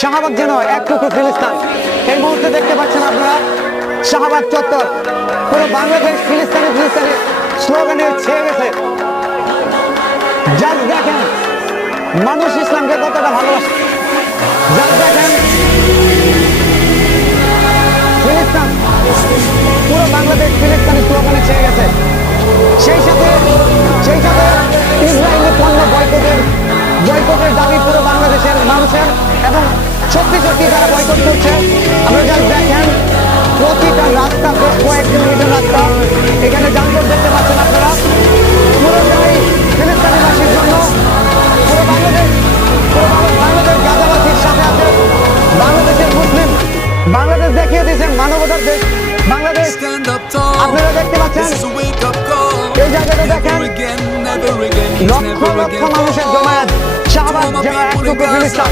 শাহবাগ যেন এক টুকরো ফিলিস্তিন। এই মুহূর্তে দেখতে পাচ্ছেন আপনারা শাহবাগ চত্বর পুরো বাংলাদেশ ফিলিস্তিনি ফিলিস্তিনি স্লোগানে ছেয়ে গেছে। জাস্ট দেখেন মানুষ ইসলামকে কতটা ভালোবাসে। জাস্ট দেখেন ফিলিস্তিন পুরো বাংলাদেশ ফিলিস্তিনি স্লোগানে ছেয়ে গেছে। সেই সাথে ইসরায়েলি পণ্য বয়কটের দাবি পুরো বাংলাদেশের মানুষের এবং সত্যি যারা বয়কট করছে। আমরা জাস্ট দেখেন প্রতিটা রাস্তা কয়েক কিলোমিটার রাস্তা এখানে যানজট দেখতে পাচ্ছেন আপনারা। পুরোটাই ফিলিস্তিনিবাসীর জন্য। পুরো বাংলাদেশ গাজাবাসীর সাথে আছে বাংলাদেশের মুসলিম। বাংলাদেশ দেখিয়ে দিয়েছেন মানবতার দেশ বাংলাদেশ। আপনারা দেখতে পাচ্ছেন এই জায়গাটা দেখেন লক্ষ লক্ষ মানুষের জমায়েত। শাহবাগ যেন এক টুকরো ফিলিস্তিন।